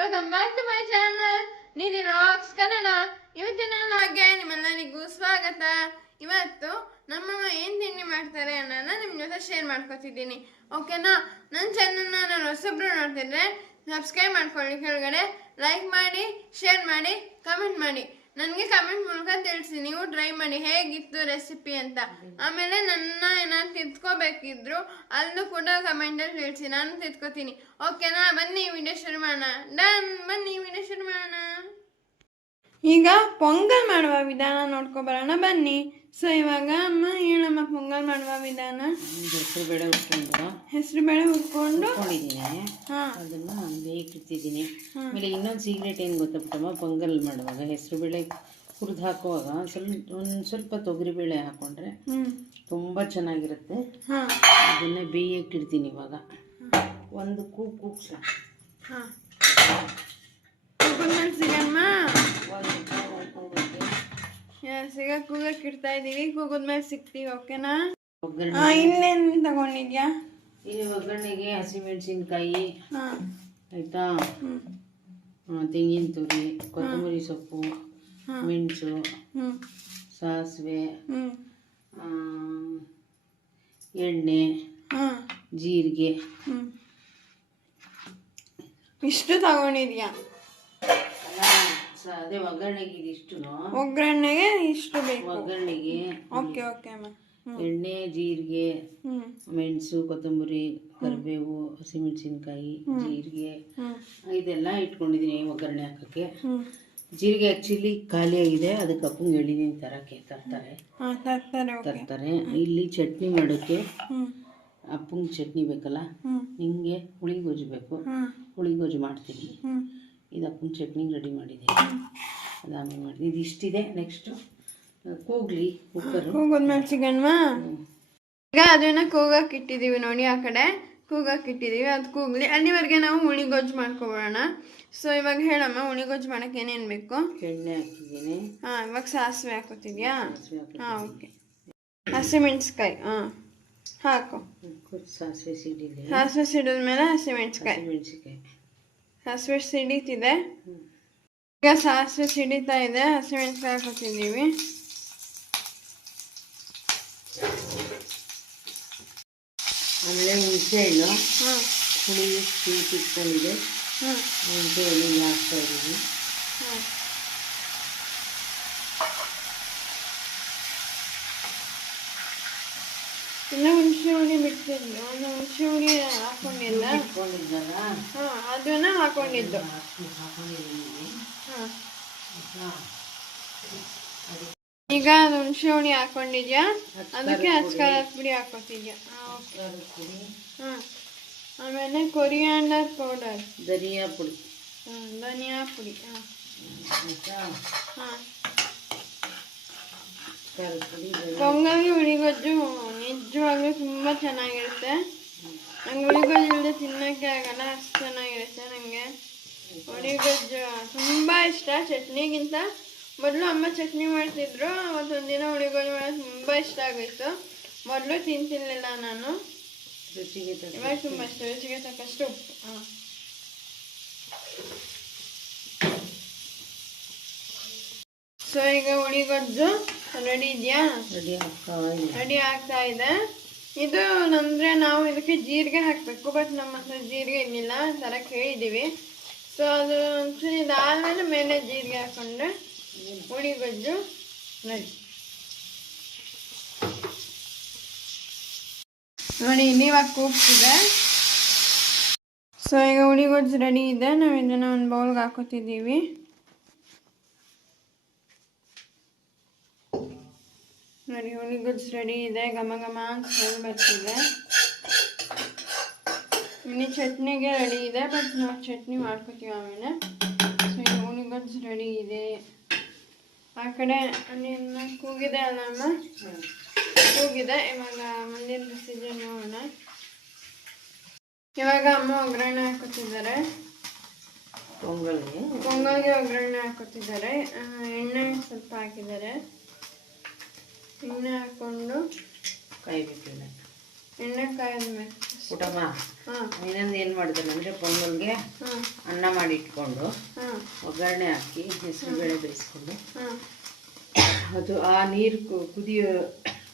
Welcome back to my channel. Nidhi rocks Kannada. ಇವತ್ತಿನ ಹಾಗೆ ನಿಮ್ಮೆಲ್ಲರಿಗೂ ಸ್ವಾಗತ. ಇವತ್ತು ನಮ್ಮಮ್ಮ ಏನು ತಿಂಡಿ ಮಾಡ್ತಾರೆ ಅನ್ನೋದನ್ನ ನಿಮ್ಮ ಜೊತೆ ಶೇರ್ ಮಾಡ್ಕೊತಿದ್ದೀನಿ. ಓಕೆನಾ ನನ್ನ ಚಾನಲ್ನ ನಾನು ಹೊಸಬ್ರು ನೋಡ್ತಿದ್ರೆ ಸಬ್ಸ್ಕ್ರೈಬ್ ಮಾಡ್ಕೊಳ್ಳಿ. ಕೆಳಗಡೆ ಲೈಕ್ ಮಾಡಿ ಶೇರ್ ಮಾಡಿ ಕಮೆಂಟ್ ಮಾಡಿ. ನನಗೆ ಕಮೆಂಟ್ ಮೂಲಕ ತಿಳಿಸಿ. ನೀವು ಟ್ರೈ ಮಾಡಿ. ಹೇಗಿತ್ತು ರೆಸಿಪಿ ಅಂತ. ಆಮೇಲೆ ನನ್ನ ಏನಾದ್ರು ತಿದ್ಕೋಬೇಕಿದ್ರು, ಅಲ್ಲೂ ಕೂಡ ಕಮೆಂಟಲ್ಲಿ ತಿಳಿಸಿ. ನಾನು ತಿದ್ಕೋತೀನಿ. ಓಕೆನಾ ಬನ್ನಿ ವಿಡಿಯೋ ಶುರು ಮಾಡೋಣ. ಡನ್ ಬನ್ನಿ ವಿಡಿಯೋ ಶುರು ಮಾಡೋಣ. ಈಗ ಪೊಂಗಲ್ ಮಾಡುವ ವಿಧಾನ ನೋಡ್ಕೊ ಬರೋಣ. ಬನ್ನಿ. ಸೊ ಇವಾಗ ಅಮ್ಮ, ಹೇಳಮ್ಮ, ಪೊಂಗಲ್. ಮಾಡುವ ವಿಧಾನ ಹೆಸರು ಬೇಳೆ ಉಟ್ಕೊಂಡು ಹೆಸರು ಬೇಳೆ ಹುರ್ಕೊಂಡು ಅದನ್ನು ಬೇಯಿಟ್ಟಿರ್ತಿದ್ದೀನಿ ಆಮೇಲೆ ಇನ್ನೊಂದು ಸೀಕ್ರೆಟ್ ಏನು ಗೊತ್ತಾಗ್ಬಿಟ್ಟಮ್ಮ ಪೊಂಗಲ್ ಮಾಡುವಾಗ ಹೆಸರು ಬೇಳೆ ಹುರಿದು ಹಾಕುವಾಗ ಸ್ವಲ್ಪ ಒಂದು ಸ್ವಲ್ಪ ತೊಗರಿ ಬೇಳೆ ಹಾಕೊಂಡ್ರೆ ತುಂಬ ಚೆನ್ನಾಗಿರುತ್ತೆ ಅದನ್ನು ಬೇಯಿಟ್ಟಿರ್ತೀನಿ ಇವಾಗ ಒಂದು ಕೂಗ್ ಕೂಗ್ಸ ಹಾ ಕೂಗಕ್ಕೆ ಸಿಗ ಕೂಗಕ್ ಇಡ್ತಾ ಇದೀವಿ ಕೂಗದ್ಮೇಲೆ ಸಿಗ್ತೀವಿ ಓಕೆನಾ ಇನ್ನೇನ್ ತಗೊಂಡಿದ್ಯಾ ಇಲ್ಲಿ ಒಗ್ಗರಣೆಗೆ ಹಸಿಮೆಣಸಿನ್ಕಾಯಿ ಆಯಿತಾ ತೆಂಗಿನ ತುರಿ ಕೊತ್ತಂಬರಿ ಸೊಪ್ಪು. ಮೆಣಸು ಸಾಸಿವೆ ಎಣ್ಣೆ ಜೀರಿಗೆ ಇಷ್ಟು ತಗೊಂಡಿದ್ಯಾ ಅದೇ ಒಗ್ಗರಣೆಗೆ ಇದಿಷ್ಟು ಒಗ್ಗರಣೆಗೆ ಇಷ್ಟು ಬೇಕು. ಒಗ್ಗರಣೆಗೆ ಓಕೆ ಓಕೆ ಎಣ್ಣೆ ಜೀರಿಗೆ ಮೆಣಸು ಕೊತ್ತಂಬರಿ ಕರಿಬೇವು ಹಸಿಮೆಣಸಿನ್ಕಾಯಿ ಜೀರಿಗೆ. ಇದೆಲ್ಲ ಇಟ್ಕೊಂಡಿದ್ದೀನಿ ಒಗ್ಗರಣೆ ಹಾಕೋಕ್ಕೆ. ಜೀರಿಗೆ ಆ್ಯಕ್ಚುಲಿ ಖಾಲಿಯಾಗಿದೆ ಅದಕ್ಕೆ ಅಪ್ಪಂಗೆ ಹೇಳಿದ್ದೀನಿ ತರಕ್ಕೆ ತರ್ತಾರೆ. ತರ್ತಾರೆ ಇಲ್ಲಿ ಚಟ್ನಿ ಮಾಡೋಕ್ಕೆ ಅಪ್ಪಂಗೆ ಚಟ್ನಿ ಬೇಕಲ್ಲ? ನಿಮಗೆ ಹುಳಿ ಗೊಜ್ಜು ಬೇಕು. ಹುಳಿ ಗೊಜ್ಜು ಮಾಡ್ತೀನಿ. ಇದು ಅಪ್ಪನ ಚಟ್ನಿ ರೆಡಿ ಮಾಡಿದ್ದೀನಿ ಅದು ಆಮೇಲೆ ಮಾಡಿದ್ದೀನಿ ಇದು ಇಷ್ಟಿದೆ. ನೆಕ್ಸ್ಟು ಕೂಗ್ಲಿ ಕುಕ್ಕರು ಕೂಗೋದು ಸಿಗಣ್ವಾ ಈಗ ಅದನ್ನ ಕೂಗಕ್ಕೆ ಇಟ್ಟಿದ್ದೀವಿ ನೋಡಿ ಆ ಕಡೆ. ಕೂಗಕ್ಕೆ ಇಟ್ಟಿದ್ದೀವಿ ಅದು ಕೂಗ್ಲಿ. ಅಲ್ಲಿವರೆಗೆ ನಾವು ಹುಳಿಗೊಜ್ಜು ಮಾಡ್ಕೊಬೋಣ ಸೊ ಇವಾಗ ಹೇಳಮ್ಮ ಹುಳಿಗೊಜ್ಜು ಮಾಡಕ್ಕೆ ಏನೇನು ಬೇಕು? ಎಣ್ಣೆ ಹಾಕಿದ್ದೀನಿ. ಹಾಂ ಇವಾಗ ಸಾಸಿವೆ ಹಾಕೋತಿದ್ಯಾ? ಹಾಂ ಓಕೆ. ಹಸಿಮೆಣ್ಸ್ಕಾಯಿ ಹಾಂ ಹಾಕು. ಸಾಸಿವೆ ಸಿಡಿಲಿ. ಸಾಸಿವೆ ಸಿಡಿದ್ಮೇಲೆ ಹಸಿಮೆಣ್ಸ್ಕಾಯಿ ಮೆಣಸಿನ್ಕಾಯಿ. ಸಾಸಿವೆ ಸಿಡಿತಿದೆ ಈಗ ಸಾಸಿವೆ ಸಿಡಿತಾ ಇದೆ ಹಸಿಮೆಣಸಿನ ಹಾಕೋತಿದ್ದೀವಿ ಆಮೇಲೆ ಹುಣಸೆ ಹಣ್ಣು ಹಾಂ ಹುಳಿ ಸಿಹಿ ತಿಕ್ಕೊಂಡಿದೆ ಹಾಂ ಹುಣಸೆ ಹಣ್ಣು ಹಾಕ್ತಾ ಇದ್ದೀನಿ ಹಾಂ ಇನ್ನ ಹಾಕೊಂಡಿಲ್ಲ. ಹಾಕೊಂಡಿದ್ದಲ್ಲ ಹಾಂ ಅದನ್ನ ಹಾಕೊಂಡಿದ್ದು. ಹಾಂ. ಈಗ ಅದು ಹುಣಸೆ ಹುಳಿ ಹಾಕೊಂಡಿದ್ಯಾ ಅದಕ್ಕೆ ಹಚ್ಕಾರದ ಪುಡಿ. ಹಾಕೋತಿದ್ಯಾ ಹಾಂ ಆಮೇಲೆ ಕೊರಿಯಾಂಡರ್ ಪೌಡರ್. ಧನಿಯಾ ಪುಡಿ. ಹಾಂ ಧನಿಯಾ ಪುಡಿ. ಹಾಂ. ಹಾಂ. ಖಾರದ ಪುಡಿ ಪೊಂಗಲ್ಗೆ ಹುಳಿಗೊಜ್ಜು ನಿಜವಾಗ್ಲೂ ತುಂಬ ಚೆನ್ನಾಗಿರುತ್ತೆ. ನಂಗೆ ಹುಳಿಗೊಜ್ಜು ಇಲ್ಲದೆ ತಿನ್ನೋಕ್ಕೆ ಆಗಲ್ಲ ಅಷ್ಟು ಚೆನ್ನಾಗಿರುತ್ತೆ ನನಗೆ ಹುಳಿಗೊಜ್ಜು ತುಂಬ ಇಷ್ಟ ಚಟ್ನಿಗಿಂತ. ಮೊದಲು ಅಮ್ಮ ಚಟ್ನಿ ಮಾಡ್ತಿದ್ರು ಅವತ್ತೊಂದು ದಿನ ಹುಳಿಗೊಜ್ಜು ಮಾಡೋದು ತುಂಬ ಇಷ್ಟ ಆಗೋಯ್ತು. ಮೊದಲು ತಿಂತಿರ್ಲಿಲ್ಲ ನಾನು. ರುಚಿಗೆ ಇವಾಗ ತುಂಬ ಇಷ್ಟ ರುಚಿಗೆ ಸಾಕಷ್ಟು ಉಪ್ಪು. ಹಾಂ. ಸೊ ಈಗ ಹುಳಿಗೊಜ್ಜು ರೆಡಿ ಇದೆಯಾ? ರೆಡಿ ಆಗ್ತಾ ಇದೆ. ರೆಡಿ ಆಗ್ತಾ ಇದೆ. ಇದು ಅಂದ್ರೆ ನಾವು ಇದಕ್ಕೆ ಜೀರಿಗೆ ಹಾಕಬೇಕು ಬಟ್ ನಮ್ಮ ಹತ್ರ ಜೀರಿಗೆ ಇರಲಿಲ್ಲ ತರಕ್ಕೆ ಹೇಳಿದ್ದೀವಿ ಸೊ ಅದು ಒಂಚೂರು ಇದಾದ್ಮೇಲೆ ಮೇಲೆ ಜೀರಿಗೆ ಹಾಕೊಂಡ್ರೆ ಹುಳಿ ಗೊಜ್ಜು ರೆಡಿ ನೋಡಿ ಇವಾಗ ಕೂಗ್ತಿದೆ. ಸೊ ಈಗ ಹುಳಿ ಗೊಜ್ಜು ರೆಡಿ ಇದೆ. ನಾವು ಇದನ್ನು ಒಂದು ಬೌಲ್ಗೆ ಹಾಕೋತಿದ್ದೀವಿ. ನೋಡಿ ಹುಳಿ ಗೊಜ್ಜು ರೆಡಿ ಇದೆ. ಘಮ ಘಮ ಅಂತ ಸ್ಮೆಲ್ ಬರ್ತಿದೆ. ಇನ್ನು ಚಟ್ನಿಗೆ ರೆಡಿ ಇದೆ ಬಟ್ ನಾವು ಚಟ್ನಿ ಮಾಡ್ಕೋತೀವಿ ಆಮೇಲೆ. ಸೊ ಹುಳಿ ಗೊಜ್ಜು ರೆಡಿ ಇದೆ. ಆ ಕಡೆ ನಿನ್ನ ಕೂಗಿದೆ ಅಲ್ಲಮ್ಮ ಕೂಗಿದೆ. ಇವಾಗ ಮುಂದಿನ ಪ್ರೊಸೀಜರ್ ನೋಡೋಣ. ಇವಾಗ ಅಮ್ಮ ಒಗ್ಗರಣೆ ಹಾಕೋತಿದ್ದಾರೆ ಪೊಂಗಲ್ಗೆ? ಪೊಂಗಲ್ಗೆ ಒಗ್ಗರಣೆ ಹಾಕೋತಿದ್ದಾರೆ ಎಣ್ಣೆ ಸ್ವಲ್ಪ ಹಾಕಿದ್ದಾರೆ. ಎಣ್ಣೆ ಹಾಕೊಂಡು ಕಾಯಿ ಬಿಟ್ಟಿಲ್ಲ ಎಣ್ಣೆ ಕಾಯಿದ್ಮೇಲೆ ಪುಟಮ್ಮ ಹಾಂ. ಇನ್ನೊಂದು ಏನು ಮಾಡಿದ್ರೆ ಅಂದರೆ ಪೊಂಗಲ್ಗೆ ಹಾಂ. ಅನ್ನ ಮಾಡಿ ಇಟ್ಕೊಂಡು ಹಾಂ. ಒಗ್ಗರಣೆ ಹಾಕಿ ಹೆಸರುಬೇಳೆ ಬೇಯಿಸ್ಕೊಂಡು. ಅದು ಆ ನೀರು ಕುದಿಯೋ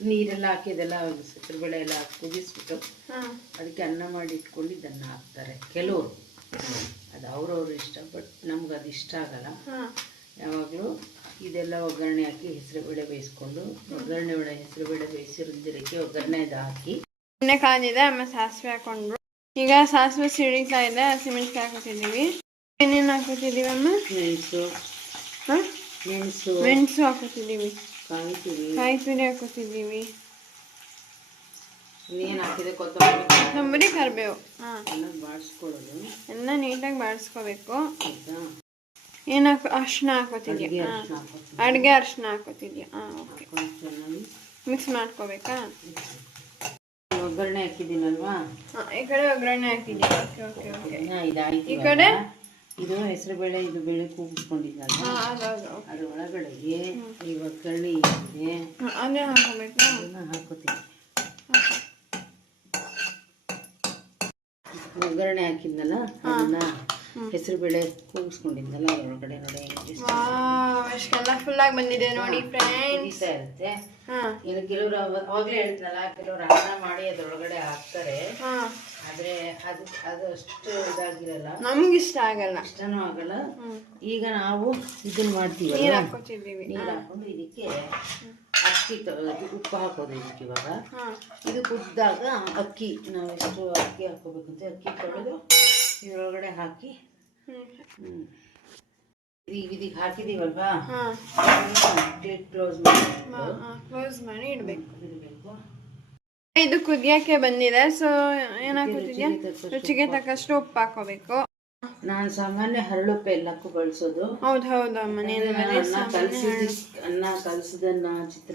ನೀರೆಲ್ಲ ಹಾಕಿದೆಲ್ಲ ಹೆಸರುಬೇಳೆ ಎಲ್ಲ ಹಾಕಿ ಕುದಿಸ್ಬಿಟ್ಟು ಹಾಂ. ಅದಕ್ಕೆ ಅನ್ನ ಮಾಡಿ ಇಟ್ಕೊಂಡು ಇದನ್ನು ಹಾಕ್ತಾರೆ. ಕೆಲವರು. ಅದು ಅವ್ರವ್ರ ಇಷ್ಟ ಬಟ್ ನಮ್ಗೆ ಅದು ಇಷ್ಟ ಆಗಲ್ಲ. ಯಾವಾಗಲೂ ಇದೆಲ್ಲ ಒಗ್ಗರಣೆ ಹಾಕಿ ಹೆಸರುಬೇಳೆ ಬೇಯಿಸ್ಕೊಂಡು ಒಗ್ಗರಣೆ ಒಳ ಹೆಸರುಬೇಳೆ ಬೇಯಿಸಿರೋದಿರಕ್ಕೆ ಒಗ್ಗರಣೆ ಅದು ಹಾಕಿ. ಎಣ್ಣೆ ಕಾದಿದೆ ಆಮೇಲೆ ಸಾಸಿವೆ ಹಾಕೊಂಡ್ರು. ಈಗ ಸಾಸಿವೆ ಸಿಡಿತಾ ಇದೆ ಸಿಮೆಂಟ್ ಹಾಕೋತಿದ್ದೀವಿ ಏನೇನು ಹಾಕೋತಿದ್ದೀವಿ ಅಮ್ಮ? ಮೆಣಸು. ಮೆಣಸು. ಮೆಣಸು ಹಾಕೋತಿದ್ದೀವಿ ಕಾಯಿ ತುರಿ ಹಾಕೋತಿದ್ದೀವಿ ಹಾಕಿದೆ ಕೊತ್ತಂಬರಿ? ಕೊತ್ತಂಬರಿ ಕರಿಬೇವು. ಹಾಂ. ಎಲ್ಲ ಬಾಡಿಸ್ಕೊಳ್ಳೋದು ಎಲ್ಲ ನೀಟಾಗಿ ಬಾಡಿಸ್ಕೋಬೇಕು ಆಯಿತಾ? ಏನು ಅರ್ಶಿನ ಹಾಕೋತಿದ್ಯಾ ಅಡುಗೆ ಅರಿಶಿನ ಹಾಕೋತಿದ್ಯಾ ಹಾಂ ಓಕೆ. ಮಿಕ್ಸ್ ಮಾಡ್ಕೋಬೇಕಾ? ಒಗ್ಗರಣೆ ಹಾಕಿದ್ದೀನಲ್ವಾ? ಈ ಕಡೆ ಒಗ್ಗರಣೆ ಹಾಕಿದ್ಯಾ? Okay okay okay. ಈ ಕಡೆ? ಇದು ಹೆಸರುಬೇಳೆ ಇದು ಬೇಳೆ ಕೂಗಿಸ್ಕೊಂಡಿದ್ದೆ ಹಾಂ ಹೌದೌದು. ಅದ್ರ ಒಳಗಡೆಗೆ ಈ ಒಗ್ಗರಣೆ ಇದೆ. ಹಾಂ ಅದೇ ಹಾಕೋಬೇಕಾ ಅದನ್ನ ಹಾಕೋತೀನಿ ಒಗ್ಗರಣೆ ಹಾಕಿದ್ನಲ್ಲ ಅದನ್ನ ಹೆಸರುಬೇಳೆ ಕೂಗಿಸ್ಕೊಂಡಿದ್ನಲ್ಲ ಅದರೊಳಗಡೆ ನೋಡಿ. ಎಷ್ಟು ಕಲರ್ಫುಲ್ ಆಗಿ ಬಂದಿದೆ ನೋಡಿ ಫ್ರೆಂಡ್ಸ್ ಇರುತ್ತೆ. ಹಾಂ. ಇನ್ನು ಕೆಲವರು ಅವಾಗಲೇ ಹೇಳಿದ್ನಲ್ಲ ಕೆಲವರು ಅನ್ನ ಮಾಡಿ ಅದರೊಳಗಡೆ ಹಾಕ್ತಾರೆ. ಆದರೆ ಅದು ಅದು ಅಷ್ಟು ಇದಾಗಿರಲ್ಲ. ನಮ್ಗೆ ಇಷ್ಟ ಆಗಲ್ಲ. ಇಷ್ಟನೂ ಆಗಲ್ಲ. ಈಗ ನಾವು ಇದನ್ನ ಮಾಡ್ತೀವಿ ನೀರು ಹಾಕೋತಿದ್ದೀವಿ ನೀರು ಹಾಕೊಂಡು ಇದಕ್ಕೆ ಅಕ್ಕಿ ಉಪ್ಪು ಹಾಕೋದು ಇದಕ್ಕೆ ಇವಾಗ. ಇದು ಕುದ್ದಾಗ ಅಕ್ಕಿ ನಾವು ಎಷ್ಟು ಅಕ್ಕಿ ಹಾಕೋಬೇಕಂತ ಅಕ್ಕಿ ತೊಳೆದು ಇದರೊಳಗಡೆ ಹಾಕಿ. ಹ್ಞೂ ಹ್ಮ್. ಈಗ ಇದಕ್ಕೆ ಹಾಕಿದೀವಲ್ವಾ? ಹಾಂ. ಕ್ಲೋಸ್ ಮಾಡಿ ಕ್ಲೋಸ್ ಮಾಡಿ ಇಡಬೇಕು. ಇಡಬೇಕು. ಇದು ಕುದಿಯಕ್ಕೆ ಬಂದಿದೆ ಸೊ ಏನಾಗುತ್ತಿದ್ಯಾ ರುಚಿಗೆ ತಕ್ಕಷ್ಟು ಉಪ್ಪು ಹಾಕೋಬೇಕು. ನಾನು ಸಾಮಾನ್ಯ ಹರಳುಪ್ಪೆ ಎಲ್ಲಕ್ಕೂ ಬಳಸೋದು. ಹೌದು ಹೌದು ಮನೆಯಲ್ಲಿ ಅನ್ನ ಕಲಸಿದ ಅನ್ನ ಕಲಸಿದನ್ನ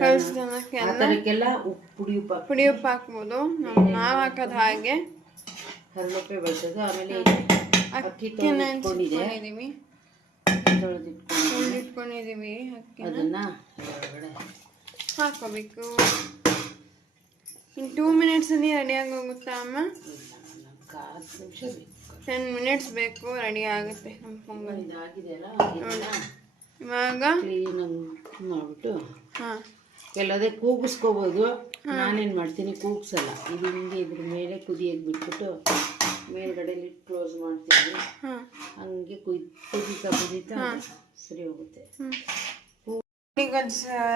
ಕಳ್ಸ್ದನಕ್ಕೆ ಆ ಥರಕ್ಕೆಲ್ಲ ಉಪ್ಪು ಪುಡಿ ಉಪ್ಪು ಪುಡಿ ಉಪ್ಪು ಹಾಕ್ಬೋದು. ನಾವ್ ನಾವು ಹಾಕೋದು ಹಾಗೆ. ಹರಳುಪ್ಪೆ ಬಳಸೋದು ಆಮೇಲೆ ಅಕ್ಕಿ ತೊಳೆದಿಟ್ಕೊಂಡಿದೆ ಇಟ್ಕೊಂಡಿದೀವಿ. ತೊಳೆದಿಟ್ಕೊಂಡು ಇಟ್ಕೊಂಡಿದೀವಿ ಅಕ್ಕಿನ. ಅದನ್ನ ಹಾಕೋಬೇಕು. ಇನ್ನು ಟೂ ಮಿನಿಟ್ಸಲ್ಲಿ ರೆಡಿ ಆಗೋಗುತ್ತಾ ಅಮ್ಮ? ಟೆನ್ ಮಿನಿಟ್ಸ್ ಬೇಕು ರೆಡಿ ಆಗುತ್ತೆ ನಮ್ಮ ಪೊಂಗಲ್. ಇವಾಗ? ಮಾಡಿಬಿಟ್ಟು ಹಾಂ. ಕೆಲವದೇ ಕೂಗಿಸ್ಕೋಬೋದು. ನಾನೇನು ಮಾಡ್ತೀನಿ ಕೂಗಿಸಲ್ಲ. ಇದು ಹಿಂಗೆ ಇದ್ರ ಮೇಲೆ ಕುದಿಯೋಕೆ ಬಿಟ್ಬಿಟ್ಟು ಮೇಲ್ಗಡೆ ಲಿಟ್ ಕ್ಲೋಸ್ ಮಾಡ್ತೀನಿ ಹಾಂ. ಹಂಗೆ ಕುಯ್ ಕುದೀತಾ ಕುದೀತಾ ಸರಿ ಹೋಗುತ್ತೆ.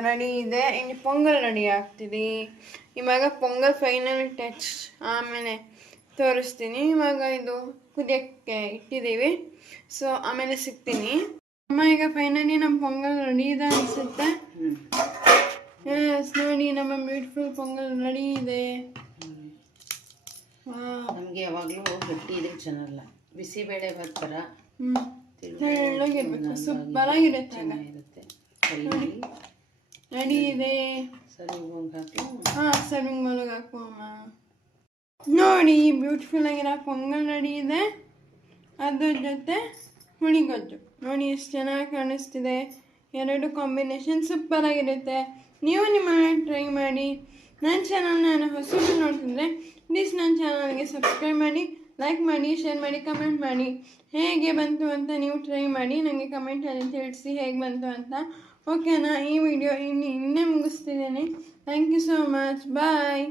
ರೆಡಿ ಇದೆ. ಇನ್ನು ಪೊಂಗಲ್ ರೆಡಿ ಆಗ್ತಿದೆ ಇವಾಗ ಪೊಂಗಲ್ ಫೈನಲ್ ಟಚ್ ಆಮೇಲೆ ತೋರಿಸ್ತೀನಿ. ಇವಾಗ ಇದು ಕುದಿಯೋಕ್ಕೆ ಇಟ್ಟಿದ್ದೀವಿ. ಸೊ ಆಮೇಲೆ ಸಿಗ್ತೀನಿ. ಅಮ್ಮ ಈಗ ಫೈನಲಿ ನಮ್ಮ ಪೊಂಗಲ್ ರೆಡಿ ಇದೆ ಅನಿಸುತ್ತೆ. ಎಸ್ ನೋಡಿ ನಮ್ಮ ಬ್ಯೂಟಿಫುಲ್ ಪೊಂಗಲ್ ರೆಡಿ ಇದೆ. ನಮಗೆ ಯಾವಾಗಲೂ ಗಟ್ಟಿ ಇದ್ರೆ ಚೆನ್ನಾಗಲ್ಲ ಬಿಸಿಬೇಳೆ ಭಾತ್ ಥರ ತೆಳ್ಳಗಿರ್ಬೇಕು ಸೂಪರ್ ಆಗಿರುತ್ತೆ ಆಗ. ಚೆನ್ನಾಗಿರುತ್ತೆ ರೆಡಿ ಇದೆ. ಸರಿ ಹೋಗಿ ಹಾಕಿ. ಹಾ ಸರ್ವಿಂಗ್ ಬೌಲ್ಗೆ ಹಾಕು ಅಮ್ಮ. ನೋಡಿ ಬ್ಯೂಟಿಫುಲ್ ಆಗಿರೋ ಪೊಂಗಲ್ ರೆಡಿ ಇದೆ. ಅದ್ರ ಜೊತೆ ಹುಳಿಗೊಜ್ಜು ನೋಡಿ ಎಷ್ಟು ಚೆನ್ನಾಗಿ ಕಾಣಿಸ್ತಿದೆ. ಎರಡು ಕಾಂಬಿನೇಷನ್ ಸೂಪರ್ ಆಗಿರುತ್ತೆ. ನೀವು ನಿಮ್ಮ ಟ್ರೈ ಮಾಡಿ ನನ್ನ ಚಾನಲ್ನ ನಾನು ಹೊಸದು ನೋಡ್ತಿದ್ರೆ ಪ್ಲೀಸ್ ನನ್ನ ಚಾನಲ್ಗೆ ಸಬ್ಸ್ಕ್ರೈಬ್ ಮಾಡಿ ಲೈಕ್ ಮಾಡಿ ಶೇರ್ ಮಾಡಿ ಕಮೆಂಟ್ ಮಾಡಿ. ಹೇಗೆ ಬಂತು ಅಂತ ನೀವು ಟ್ರೈ ಮಾಡಿ, ನನಗೆ ಕಮೆಂಟಲ್ಲಿ ತಿಳಿಸಿ ಹೇಗೆ ಬಂತು ಅಂತ. ಓಕೆನಾ ಈ ವಿಡಿಯೋ ಇನ್ನು ಇನ್ನೇ ಮುಗಿಸ್ತಿದ್ದೇನೆ. Thank you so much bye